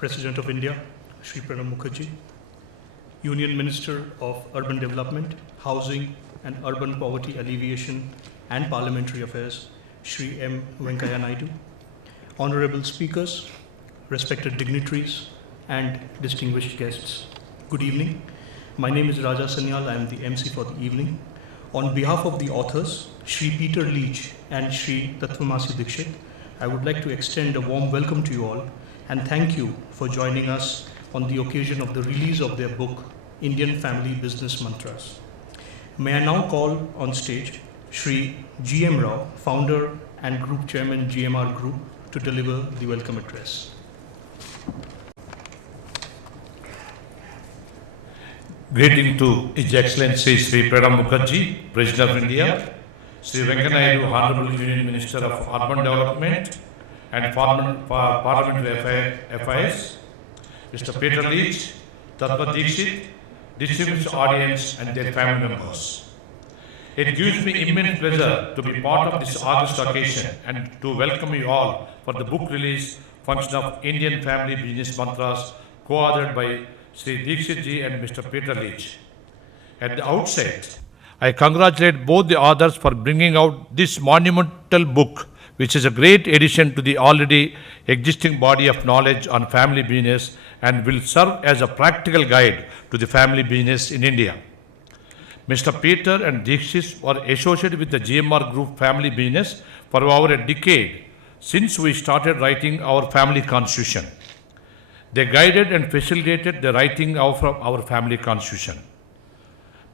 President of India, Shri Pranab Mukherjee, Union Minister of Urban Development, Housing and Urban Poverty Alleviation and Parliamentary Affairs, Shri M. Venkaiah Naidu, Honorable Speakers, respected dignitaries, and distinguished guests. Good evening. My name is Raja Sanyal. I am the MC for the evening. On behalf of the authors, Shri Peter Leach and Shri Tatwamasi Dixit, I would like to extend a warm welcome to you all and thank you for joining us on the occasion of the release of their book, Indian Family Business Mantras. May I now call on stage Shri G.M. Rao, founder and Group Chairman, GMR Group, to deliver the welcome address. Greeting to His Excellency Shri Pranab Mukherjee, President of India, Shri Venkaiah Naidu, Honorable Union Minister of Urban Development and Parliamentary Affairs, Mr. Peter Leach, Tatwamasi Dixit, distinguished audience and their family members. It gives me immense pleasure to be part of this august occasion and to welcome you all for the book release function of Indian Family Business Mantras, co-authored by Shri Dixit ji and Mr. Peter Leach. At the outset, I congratulate both the authors for bringing out this monumental book, which is a great addition to the already existing body of knowledge on family business and will serve as a practical guide to the family business in India. Mr. Peter and Dixit were associated with the GMR Group family business for over a decade since we started writing our family constitution. They guided and facilitated the writing of our family constitution.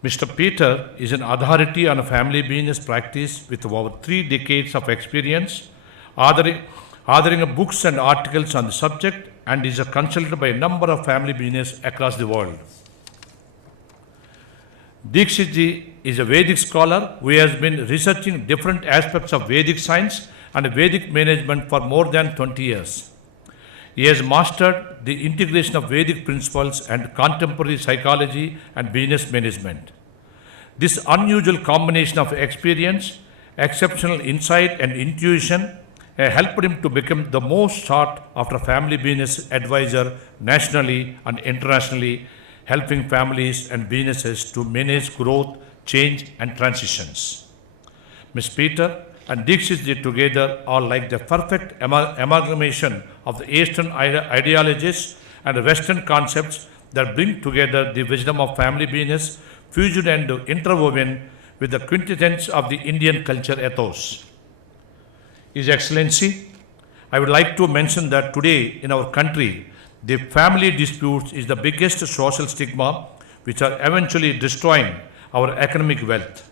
Mr. Peter is an authority on family business practice with over 3 decades of experience, authoring books and articles on the subject, and is consulted by a number of family business across the world. Dixit ji is a Vedic scholar who has been researching different aspects of Vedic science and Vedic management for more than 20 years. He has mastered the integration of Vedic principles and contemporary psychology and business management. This unusual combination of experience, exceptional insight and intuition helped him to become the most sought after family business advisor nationally and internationally, helping families and businesses to manage growth, change and transitions. Ms. Peter and Dixit ji together are like the perfect amalgamation of the Eastern ideologies and Western concepts that bring together the wisdom of family business, fused and interwoven with the quintessence of the Indian culture ethos. His Excellency, I would like to mention that today in our country, the family disputes is the biggest social stigma which are eventually destroying our economic wealth.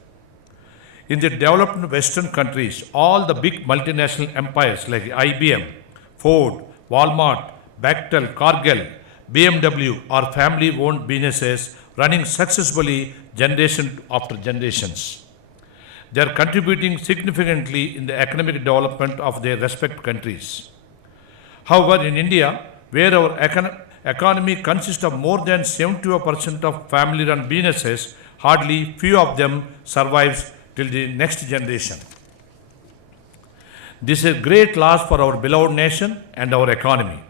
In the developed Western countries, all the big multinational empires like IBM, Ford, Walmart, Bechtel, Cargill, BMW are family-owned businesses running successfully generation after generations. They are contributing significantly in the economic development of their respective countries. However, in India, where our economy consists of more than 75% of family-run businesses, hardly few of them survives till the next generation. This is a great loss for our beloved nation and our economy.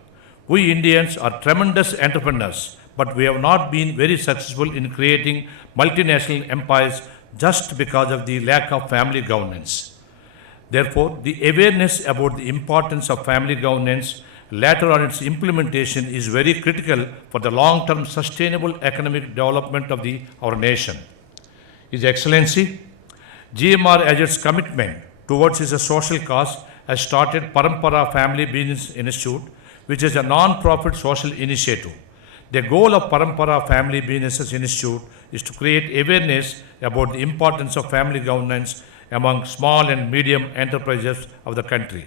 We Indians are tremendous entrepreneurs, but we have not been very successful in creating multinational empires just because of the lack of family governance. Therefore, the awareness about the importance of family governance, later on its implementation, is very critical for the long-term sustainable economic development of our nation. His Excellency, GMR as its commitment towards its social cause has started Parampara Family Business Institute, which is a non-profit social initiative. The goal of Parampara Family Business Institute is to create awareness about the importance of family governance among small and medium enterprises of the country,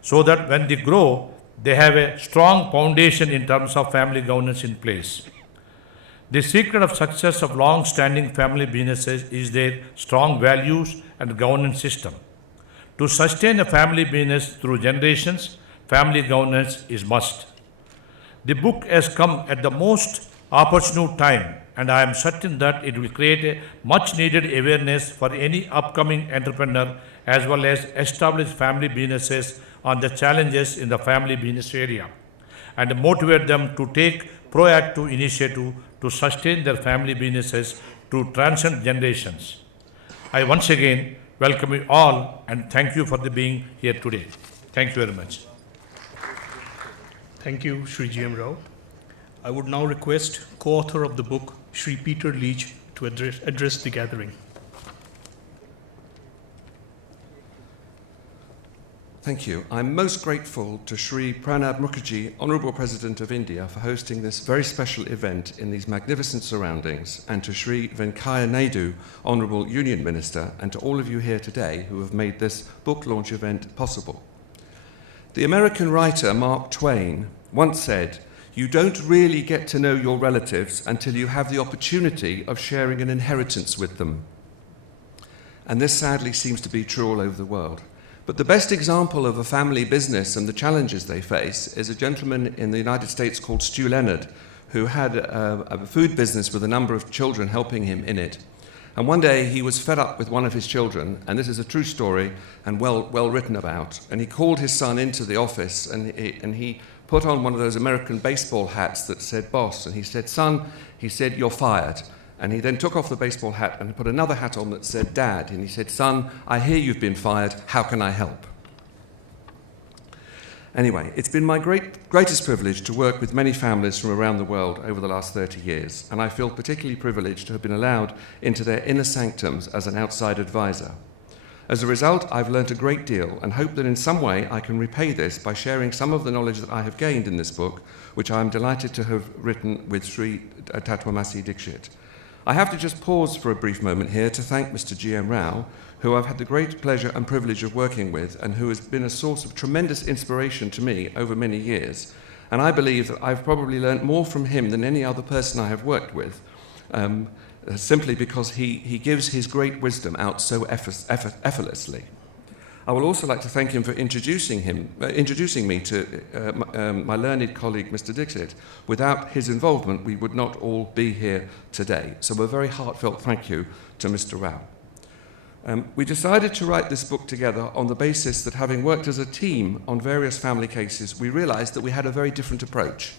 so that when they grow, they have a strong foundation in terms of family governance in place. The secret of success of long-standing family businesses is their strong values and governance system. To sustain a family business through generations, family governance is must. The book has come at the most opportune time, and I am certain that it will create a much-needed awareness for any upcoming entrepreneur as well as established family businesses on the challenges in the family business area. and motivate them to take proactive initiative to sustain their family businesses to transcend generations. I once again welcome you all and thank you for being here today. Thank you very much. Thank you, Shri G.M. Rao. I would now request co-author of the book, Shri Peter Leach, to address the gathering. Thank you. I'm most grateful to Shri Pranab Mukherjee, Honourable President of India, for hosting this very special event in these magnificent surroundings, and to Shri Venkaiah Naidu, Honourable Union Minister, and to all of you here today who have made this book launch event possible. The American writer Mark Twain once said, "You don't really get to know your relatives until you have the opportunity of sharing an inheritance with them." And this sadly seems to be true all over the world. But the best example of a family business and the challenges they face is a gentleman in the United States called Stu Leonard, who had a food business with a number of children helping him in it. And one day he was fed up with one of his children, and this is a true story and well written about. And he called his son into the office, and he put on one of those American baseball hats that said boss. And he said, "Son," he said, "you're fired." And he then took off the baseball hat and put another hat on that said dad. And he said, "Son, I hear you've been fired. How can I help?" Anyway, it's been my greatest privilege to work with many families from around the world over the last 30 years. And I feel particularly privileged to have been allowed into their inner sanctums as an outside advisor. As a result, I've learnt a great deal and hope that in some way I can repay this by sharing some of the knowledge that I have gained in this book, which I am delighted to have written with Sri Tatwamasi Dixit. I have to just pause for a brief moment here to thank Mr. G.M. Rao, who I've had the great pleasure and privilege of working with and who has been a source of tremendous inspiration to me over many years. And I believe that I've probably learnt more from him than any other person I have worked with, simply because he gives his great wisdom out so effortlessly. I would also like to thank him for introducing me to my learned colleague, Mr. Dixit. Without his involvement, we would not all be here today. So a very heartfelt thank you to Mr. Rao. We decided to write this book together on the basis that, having worked as a team on various family cases, we realized that we had a very different approach.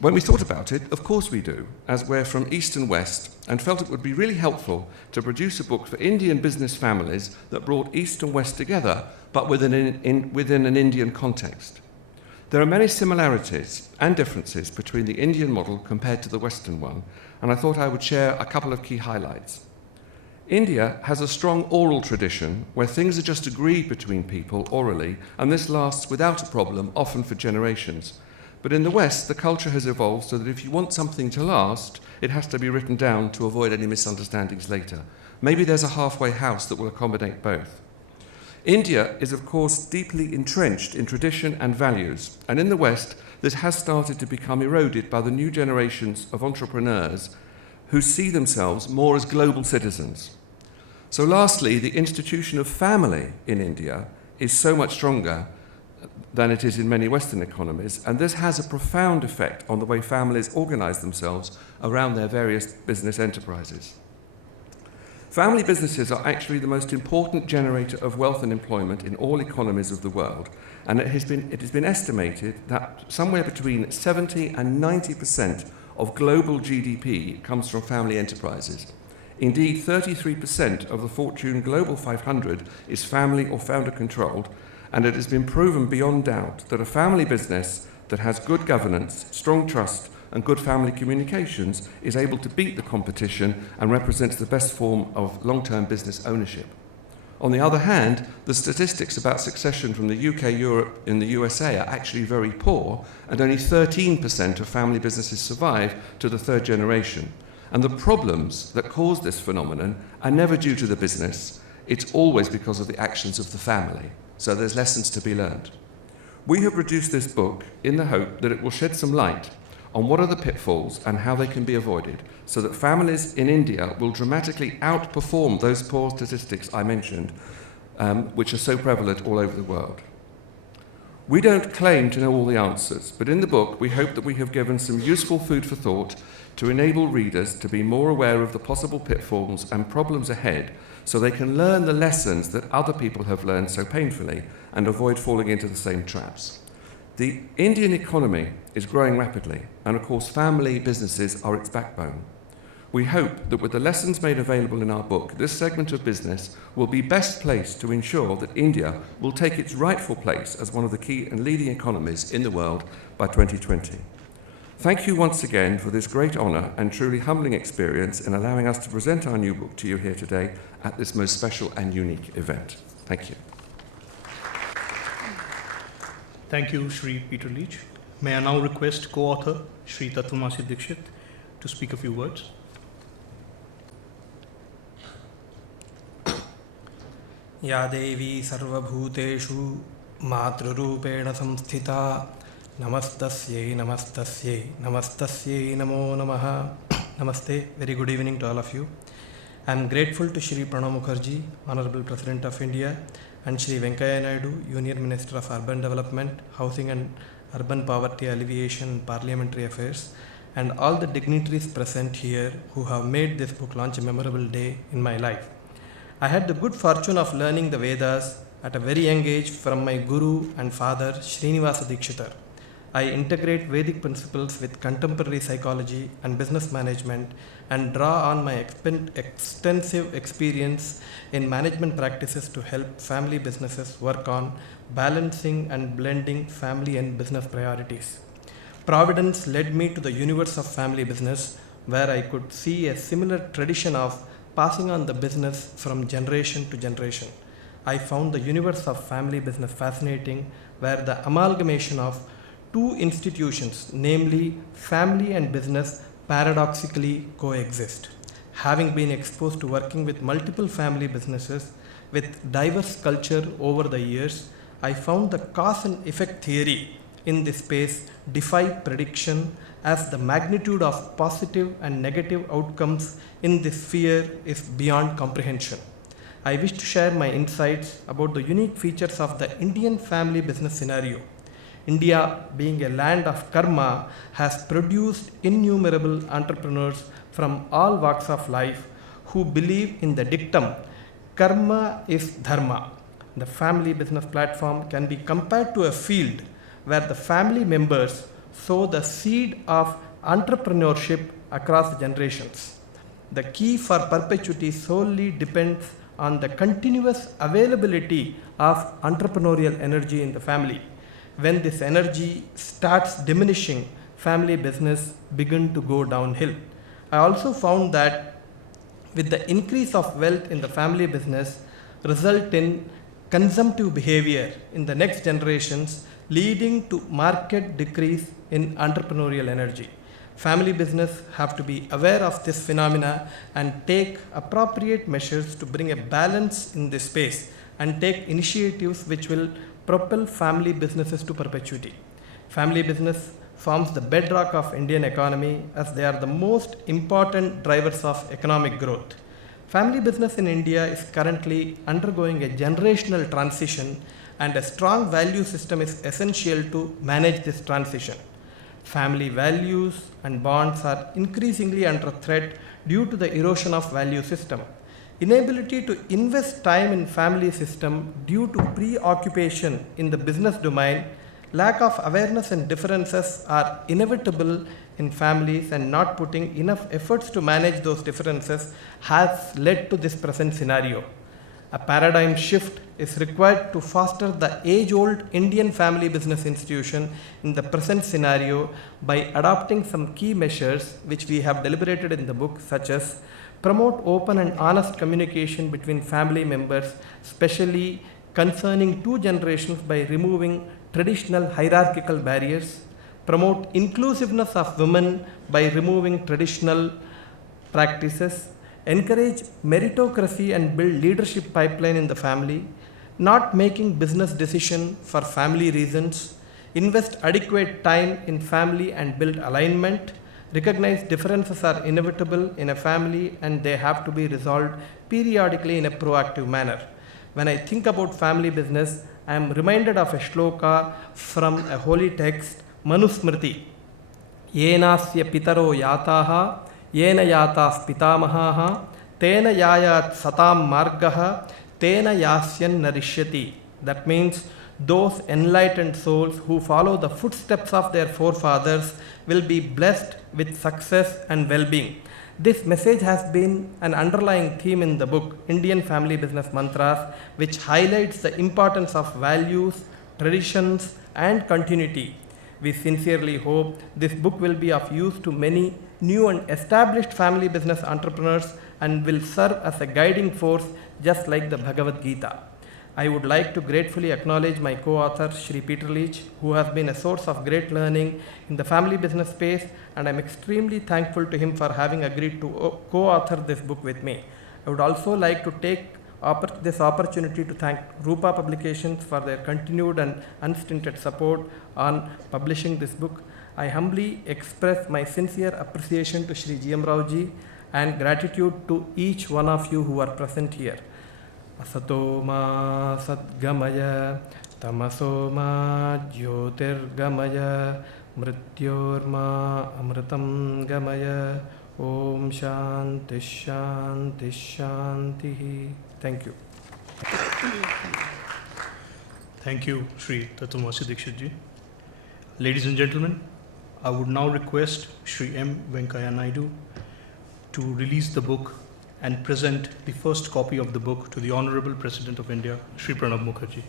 When we thought about it, of course we do, as we're from East and West, and felt it would be really helpful to produce a book for Indian business families that brought East and West together, but within an Indian context. There are many similarities and differences between the Indian model compared to the Western one, and I thought I would share a couple of key highlights. India has a strong oral tradition where things are just agreed between people orally, and this lasts without a problem, often for generations. But in the West, the culture has evolved so that if you want something to last, it has to be written down to avoid any misunderstandings later. Maybe there's a halfway house that will accommodate both. India is, of course, deeply entrenched in tradition and values, and in the West, this has started to become eroded by the new generations of entrepreneurs who see themselves more as global citizens. So lastly, the institution of family in India is so much stronger than it is in many Western economies, and this has a profound effect on the way families organize themselves around their various business enterprises. Family businesses are actually the most important generator of wealth and employment in all economies of the world, and it has been estimated that somewhere between 70 and 90% of global GDP comes from family enterprises. Indeed, 33% of the Fortune Global 500 is family or founder-controlled, and it has been proven beyond doubt that a family business that has good governance, strong trust, and good family communications is able to beat the competition and represents the best form of long-term business ownership. On the other hand, the statistics about succession from the UK, Europe, and the USA are actually very poor, and only 13% of family businesses survive to the third generation. And the problems that cause this phenomenon are never due to the business, it's always because of the actions of the family. So there's lessons to be learned. We have produced this book in the hope that it will shed some light on what are the pitfalls and how they can be avoided, so that families in India will dramatically outperform those poor statistics I mentioned, which are so prevalent all over the world. We don't claim to know all the answers, but in the book we hope that we have given some useful food for thought to enable readers to be more aware of the possible pitfalls and problems ahead, so they can learn the lessons that other people have learned so painfully and avoid falling into the same traps. The Indian economy is growing rapidly, and of course, family businesses are its backbone. We hope that with the lessons made available in our book, this segment of business will be best placed to ensure that India will take its rightful place as one of the key and leading economies in the world by 2020. Thank you once again for this great honour and truly humbling experience in allowing us to present our new book to you here today at this most special and unique event. Thank you. Thank you, Shri Peter Leach. May I now request co-author Shri Tatwamasi Dixit to speak a few words. या देवी सर्वभूतेषु मातृरूपेण संस्थिता नमस्तस्यै नमस्तस्यै नमस्तस्यै नमो नमः. Namaste. Very good evening to all of you. I am grateful to Shri Pranab Mukherjee, Honorable President of India, and Shri Venkaiah Naidu, Union Minister of Urban Development, Housing and Urban Poverty Alleviation and Parliamentary Affairs, and all the dignitaries present here who have made this book launch a memorable day in my life. I had the good fortune of learning the Vedas at a very young age from my guru and father, Srinivasa Dikshitar. I integrate Vedic principles with contemporary psychology and business management and draw on my extensive experience in management practices to help family businesses work on balancing and blending family and business priorities. Providence led me to the universe of family business, where I could see a similar tradition of passing on the business from generation to generation. I found the universe of family business fascinating, where the amalgamation of two institutions, namely family and business, paradoxically coexist. Having been exposed to working with multiple family businesses with diverse culture over the years, I found the cause and effect theory in this space defy prediction, as the magnitude of positive and negative outcomes in this sphere is beyond comprehension. I wish to share my insights about the unique features of the Indian family business scenario. India, being a land of karma, has produced innumerable entrepreneurs from all walks of life who believe in the dictum, karma is dharma. The family business platform can be compared to a field where the family members sow the seed of entrepreneurship across generations. The key for perpetuity solely depends on the continuous availability of entrepreneurial energy in the family. When this energy starts diminishing, family business begins to go downhill. I also found that with the increase of wealth in the family business result in consumptive behavior in the next generations, leading to market decrease in entrepreneurial energy. Family business have to be aware of this phenomena and take appropriate measures to bring a balance in this space and take initiatives which will propel family businesses to perpetuity. Family business forms the bedrock of Indian economy, as they are the most important drivers of economic growth. Family business in India is currently undergoing a generational transition, and a strong value system is essential to manage this transition. Family values and bonds are increasingly under threat due to the erosion of value system. Inability to invest time in family system due to preoccupation in the business domain, lack of awareness and differences are inevitable in families, and not putting enough efforts to manage those differences has led to this present scenario. A paradigm shift is required to foster the age-old Indian family business institution in the present scenario by adopting some key measures which we have deliberated in the book, such as promote open and honest communication between family members, especially concerning two generations, by removing traditional hierarchical barriers, promote inclusiveness of women by removing traditional practices, encourage meritocracy and build leadership pipeline in the family, not making business decision for family reasons, invest adequate time in family and build alignment, recognize differences are inevitable in a family and they have to be resolved periodically in a proactive manner. When I think about family business, I am reminded of a shloka from a holy text, Manusmriti. Yenasya pitaro yataha, yena yatas pitamahaha, tena yayat satam margaha, tena yasyan narishyati. That means, those enlightened souls who follow the footsteps of their forefathers will be blessed with success and well-being. This message has been an underlying theme in the book, Indian Family Business Mantras, which highlights the importance of values, traditions, and continuity. We sincerely hope this book will be of use to many new and established family business entrepreneurs and will serve as a guiding force just like the Bhagavad Gita. I would like to gratefully acknowledge my co-author, Shri Peter Leach, who has been a source of great learning in the family business space, and I am extremely thankful to him for having agreed to co-author this book with me. I would also like to take this opportunity to thank Rupa Publications for their continued and unstinted support on publishing this book. I humbly express my sincere appreciation to Shri G. M. Rao ji and gratitude to each one of you who are present here. Asato ma sadgamaya, tamaso ma jyotirgamaya, mrityor ma amritam gamaya, om shanti shanti shanti. Thank you. Thank you, Shri Tatwamasi Dixit ji. Ladies and gentlemen, I would now request Shri M. Venkaiah Naidu to release the book and present the first copy of the book to the Honorable President of India, Shri Pranab Mukherjee.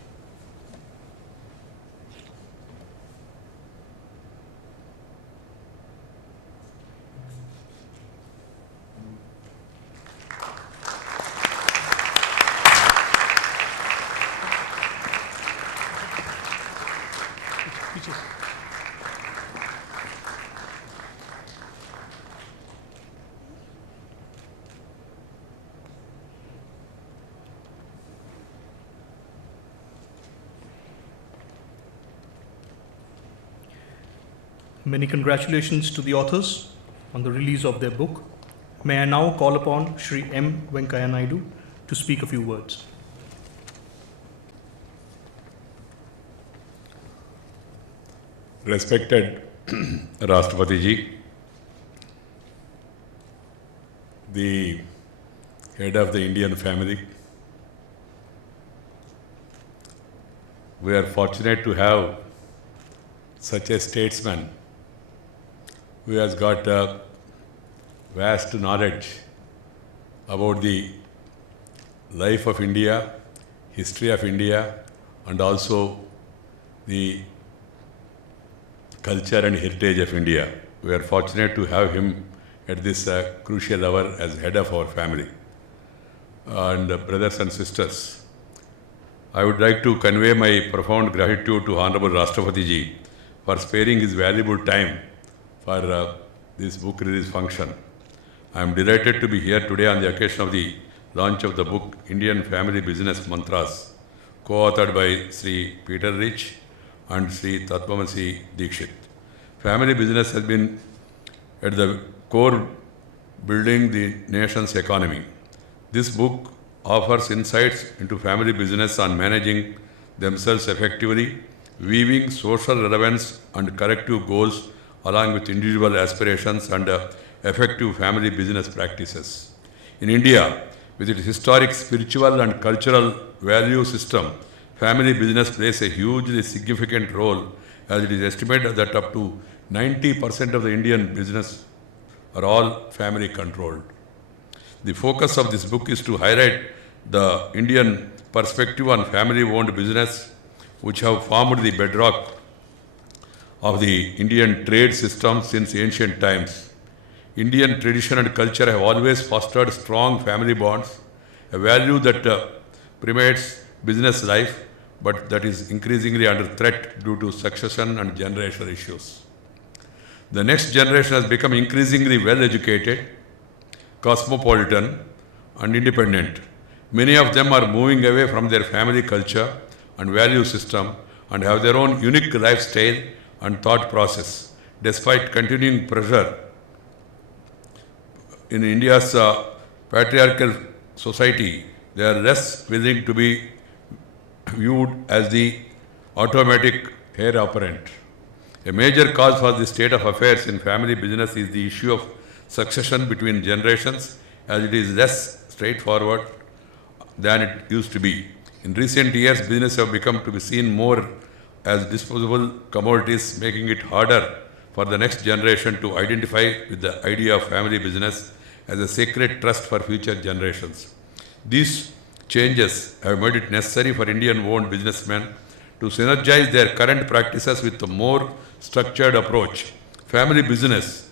Many congratulations to the authors on the release of their book. May I now call upon Shri M. Venkaiah Naidu to speak a few words. Respected Rashtrapati ji, the head of the Indian family, we are fortunate to have such a statesman who has got a vast knowledge about the life of India, history of India, and also the culture and heritage of India. We are fortunate to have him at this crucial hour as head of our family. And brothers and sisters, I would like to convey my profound gratitude to Honorable Rashtrapati ji for sparing his valuable time for this book release function. I am delighted to be here today on the occasion of the launch of the book Indian Family Business Mantras, co-authored by Sri Peter Leach and Sri Tatwamasi Dixit. Family business has been at the core building the nation's economy. This book offers insights into family business on managing themselves effectively, weaving social relevance and collective goals along with individual aspirations and effective family business practices. In India, with its historic spiritual and cultural value system, family business plays a hugely significant role, as it is estimated that up to 90% of the Indian business are all family controlled. The focus of this book is to highlight the Indian perspective on family-owned business, which have formed the bedrock of the Indian trade system since ancient times. Indian tradition and culture have always fostered strong family bonds, a value that permeates business life, but that is increasingly under threat due to succession and generational issues. The next generation has become increasingly well-educated, cosmopolitan, and independent. Many of them are moving away from their family culture and value system and have their own unique lifestyle and thought process. Despite continuing pressure in India's patriarchal society, they are less willing to be viewed as the automatic heir apparent. A major cause for the state of affairs in family business is the issue of succession between generations, as it is less straightforward than it used to be. In recent years, business have become to be seen more as disposable commodities, making it harder for the next generation to identify with the idea of family business as a sacred trust for future generations. These changes have made it necessary for Indian-owned businessmen to synergize their current practices with a more structured approach. Family business,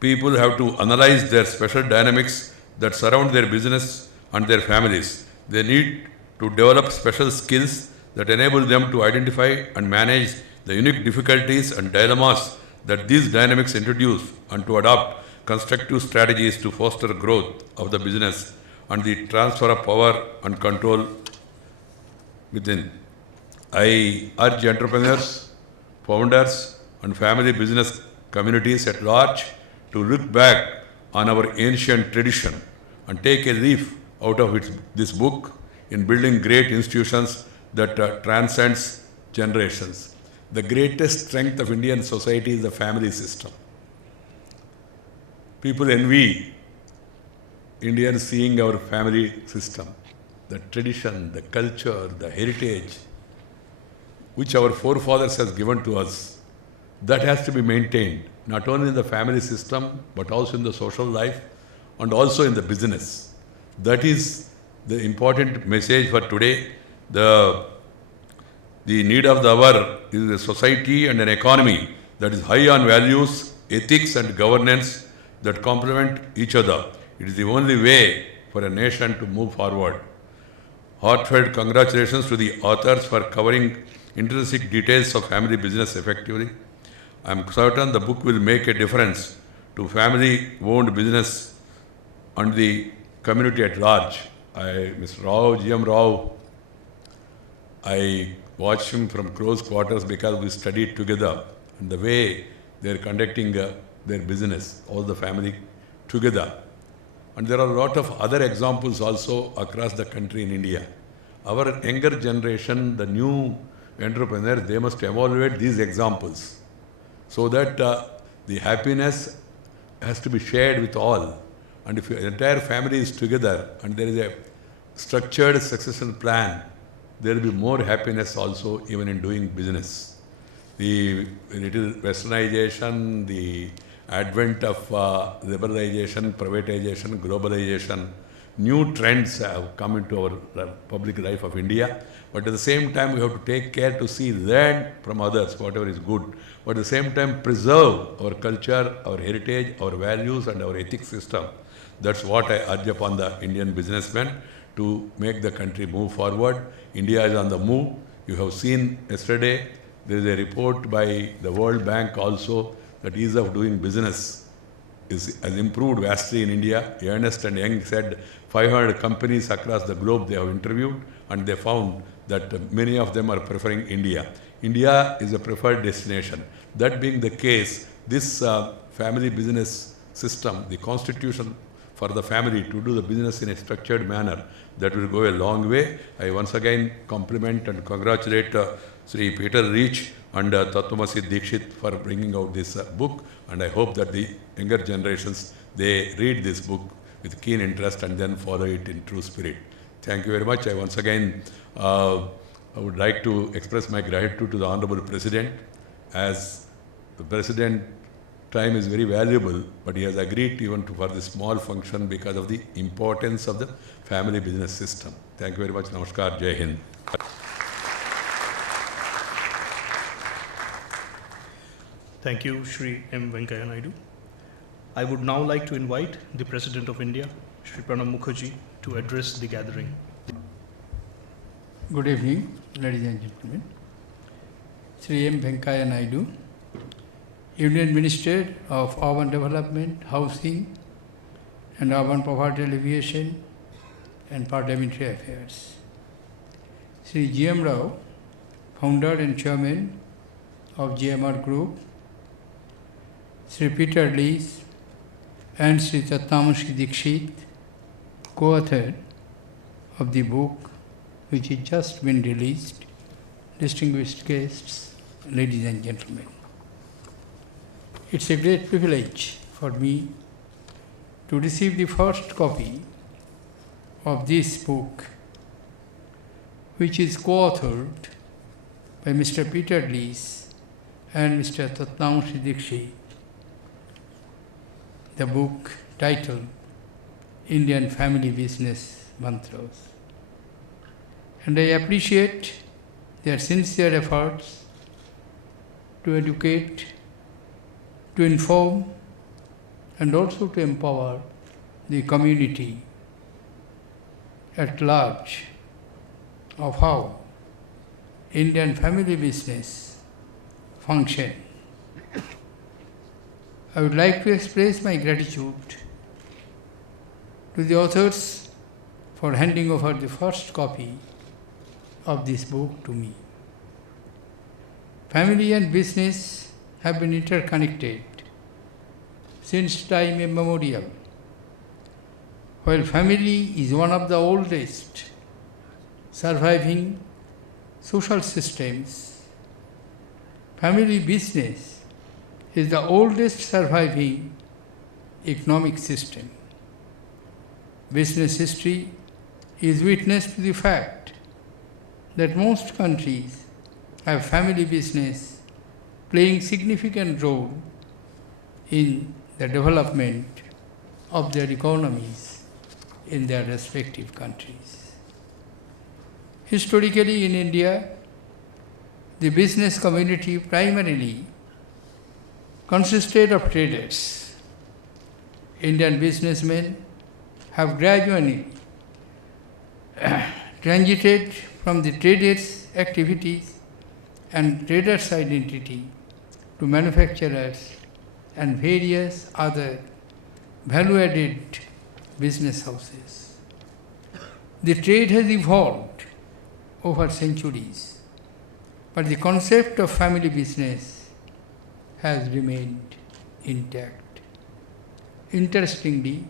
people have to analyze their special dynamics that surround their business and their families. They need to develop special skills that enable them to identify and manage the unique difficulties and dilemmas that these dynamics introduce and to adopt constructive strategies to foster growth of the business and the transfer of power and control within. I urge entrepreneurs, founders, and family business communities at large to look back on our ancient tradition and take a leaf out of this book in building great institutions that transcends generations. The greatest strength of Indian society is the family system. People envy Indians seeing our family system, the tradition, the culture, the heritage, which our forefathers has given to us. That has to be maintained, not only in the family system, but also in the social life and also in the business. That is the important message for today. The need of the hour is a society and an economy that is high on values, ethics and governance that complement each other. It is the only way for a nation to move forward. Heartfelt congratulations to the authors for covering intrinsic details of family business effectively. I am certain the book will make a difference to family-owned business and the community at large. Mr. Rao, GM Rao, I watched him from close quarters because we studied together and the way they are conducting their business, all the family together. And there are a lot of other examples also across the country in India. Our younger generation, the new entrepreneurs, they must evaluate these examples so that the happiness has to be shared with all. And if your entire family is together and there is a structured succession plan, there will be more happiness also even in doing business. The little westernization, the advent of liberalization, privatization, globalization, new trends have come into our public life of India. But at the same time, we have to take care to learn from others, whatever is good. But at the same time, preserve our culture, our heritage, our values, and our ethics system. That's what I urge upon the Indian businessmen to make the country move forward. India is on the move. You have seen yesterday, there is a report by the World Bank also that ease of doing business has improved vastly in India. Ernst & Young said 500 companies across the globe they have interviewed and they found that many of them are preferring India. India is a preferred destination. That being the case, this family business system, the constitution for the family to do the business in a structured manner, that will go a long way. I once again compliment and congratulate Sri Peter Leach and Tatwamasi Dixit for bringing out this book, and I hope that the younger generations, they read this book with keen interest and then follow it in true spirit. Thank you very much. I once again I would like to express my gratitude to the Honorable President. As the President, time is very valuable, but he has agreed even for this small function because of the importance of the family business system. Thank you very much. Namaskar. Jai Hind. Thank you, Shri M. Venkaiah Naidu. I would now like to invite the President of India, Shri Pranab Mukherjee, to address the gathering. Good evening, ladies and gentlemen. Shri M. Venkaiah Naidu, Union Minister of Urban Development, Housing and Urban Poverty Alleviation and Parliamentary Affairs. Shri GM Rao, Founder and Chairman of GMR Group, Shri Peter Leach and Shri Tatwamasi Dixit, co-author of the book which has just been released, distinguished guests, ladies and gentlemen. It's a great privilege for me to receive the first copy of this book which is co-authored by Mr. Peter Leach and Mr. Tatwamasi Dixit. The book titled Indian Family Business Mantras. And I appreciate their sincere efforts to educate, to inform, and also to empower the community at large of how Indian family business function. I would like to express my gratitude to the authors for handing over the first copy of this book to me. Family and business have been interconnected since time immemorial. While family is one of the oldest surviving social systems, family business is the oldest surviving economic system. Business history is witness to the fact that most countries have family business playing significant role in the development of their economies in their respective countries. Historically in India, the business community primarily consisted of traders. Indian businessmen have gradually transited from the traders' activities and traders' identity to manufacturers and various other value-added business houses. The trade has evolved over centuries, but the concept of family business has remained intact. Interestingly,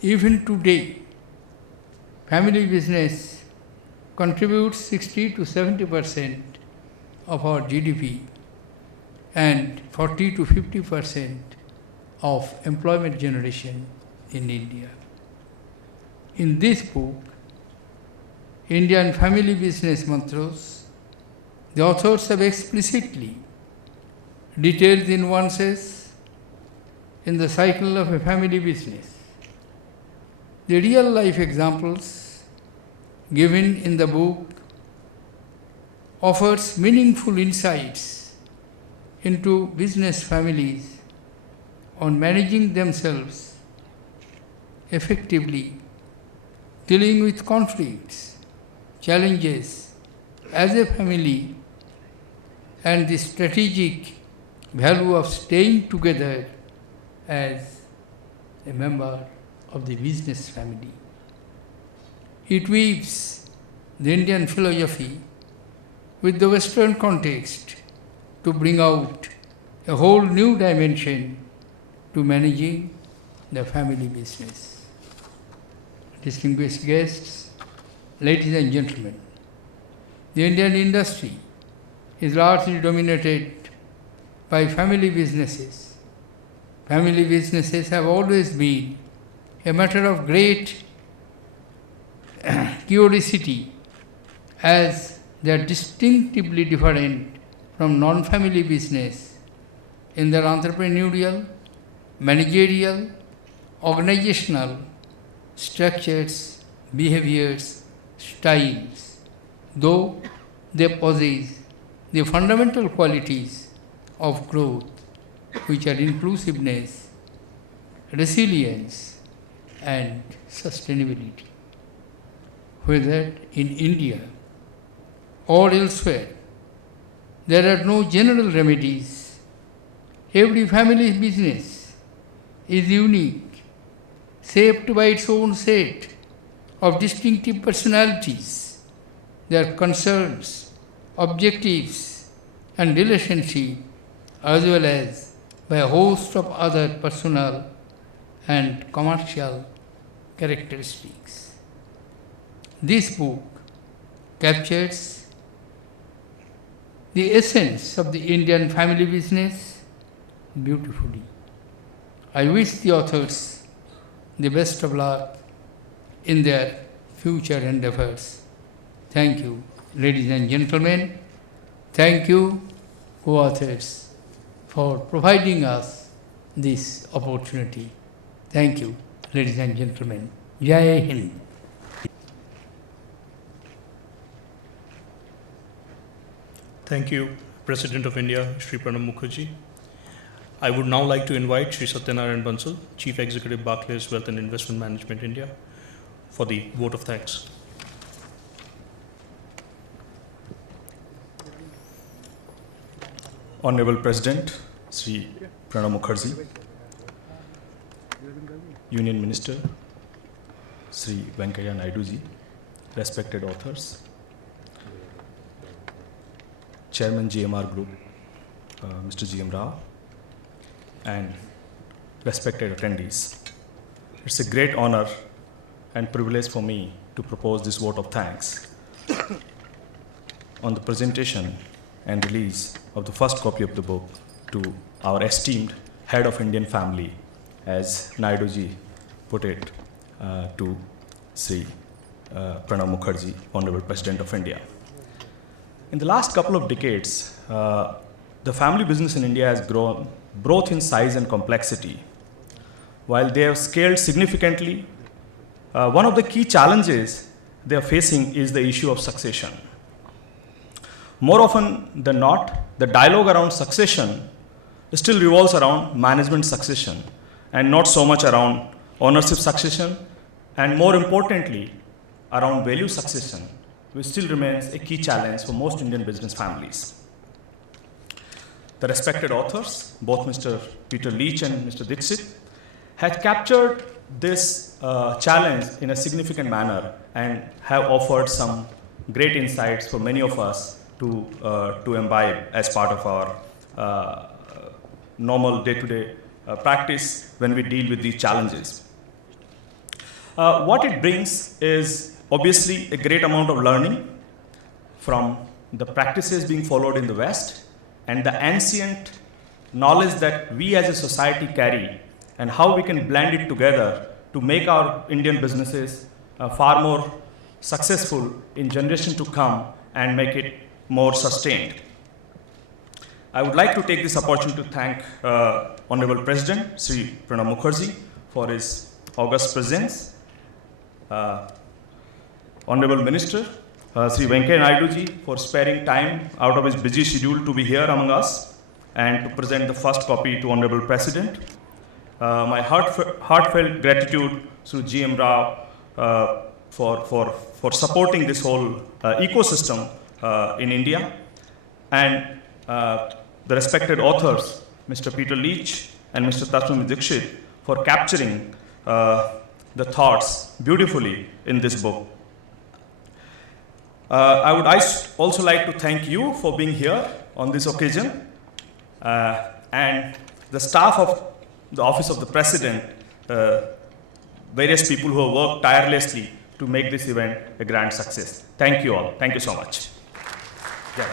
even today, family business contributes 60 to 70% of our GDP and 40 to 50% of employment generation in India. In this book, Indian Family Business Mantras, the authors have explicitly detailed the nuances in the cycle of a family business. The real life examples given in the book offers meaningful insights into business families on managing themselves effectively, dealing with conflicts, challenges as a family, and the strategic value of staying together as a member of the business family. It weaves the Indian philosophy with the Western context to bring out a whole new dimension to managing the family business. Distinguished guests, ladies and gentlemen, the Indian industry is largely dominated by family businesses. Family businesses have always been a matter of great curiosity, as they are distinctively different from non-family business in their entrepreneurial, managerial, organizational structures, behaviors, styles, though they possess the fundamental qualities of growth, which are inclusiveness, resilience, and sustainability. Whether in India or elsewhere, there are no general remedies. Every family business is unique, shaped by its own set of distinctive personalities, their concerns, objectives, and relationship, as well as by a host of other personal and commercial characteristics. This book captures the essence of the Indian family business beautifully. I wish the authors the best of luck in their future endeavors. Thank you. Ladies and gentlemen, thank you, co-authors, for providing us this opportunity. Thank you, ladies and gentlemen. Jai Hind. Thank you, President of India, Shri Pranab Mukherjee. I would now like to invite Shri Satyanarayan Bansal, Chief Executive, Barclays Wealth and Investment Management India, for the vote of thanks. Honorable President, Sri Pranab Mukherjee, Union Minister, Sri Venkaiah Naidu ji, respected authors, Chairman GMR Group, Mr. GM Rao, and respected attendees. It's a great honor and privilege for me to propose this vote of thanks on the presentation and release of the first copy of the book to our esteemed head of Indian family, as Naidu ji put it, to Sri Pranab Mukherjee, Honorable President of India. In the last couple of decades, the family business in India has grown both in size and complexity. While they have scaled significantly, one of the key challenges they are facing is the issue of succession. More often than not, the dialogue around succession still revolves around management succession and not so much around ownership succession, and more importantly, around value succession, which still remains a key challenge for most Indian business families. The respected authors, both Mr. Peter Leach and Mr. Dixit, had captured this challenge in a significant manner and have offered some great insights for many of us to imbibe as part of our normal day-to-day practice when we deal with these challenges. What it brings is obviously a great amount of learning from the practices being followed in the West and the ancient knowledge that we as a society carry, and how we can blend it together to make our Indian businesses far more successful in generation to come and make it more sustained. I would like to take this opportunity to thank Honorable President Sri Pranab Mukherjee for his august presence, Honorable Minister Sri Venkaiah Naidu ji for sparing time out of his busy schedule to be here among us and to present the first copy to Honorable President. My heartfelt gratitude to GM Rao for supporting this whole ecosystem in India, and the respected authors, Mr. Peter Leach and Mr. Tatwamasi Dixit, for capturing the thoughts beautifully in this book. I would also like to thank you for being here on this occasion, and the staff of the Office of the President, various people who have worked tirelessly to make this event a grand success. Thank you all. Thank you so much. Yeah.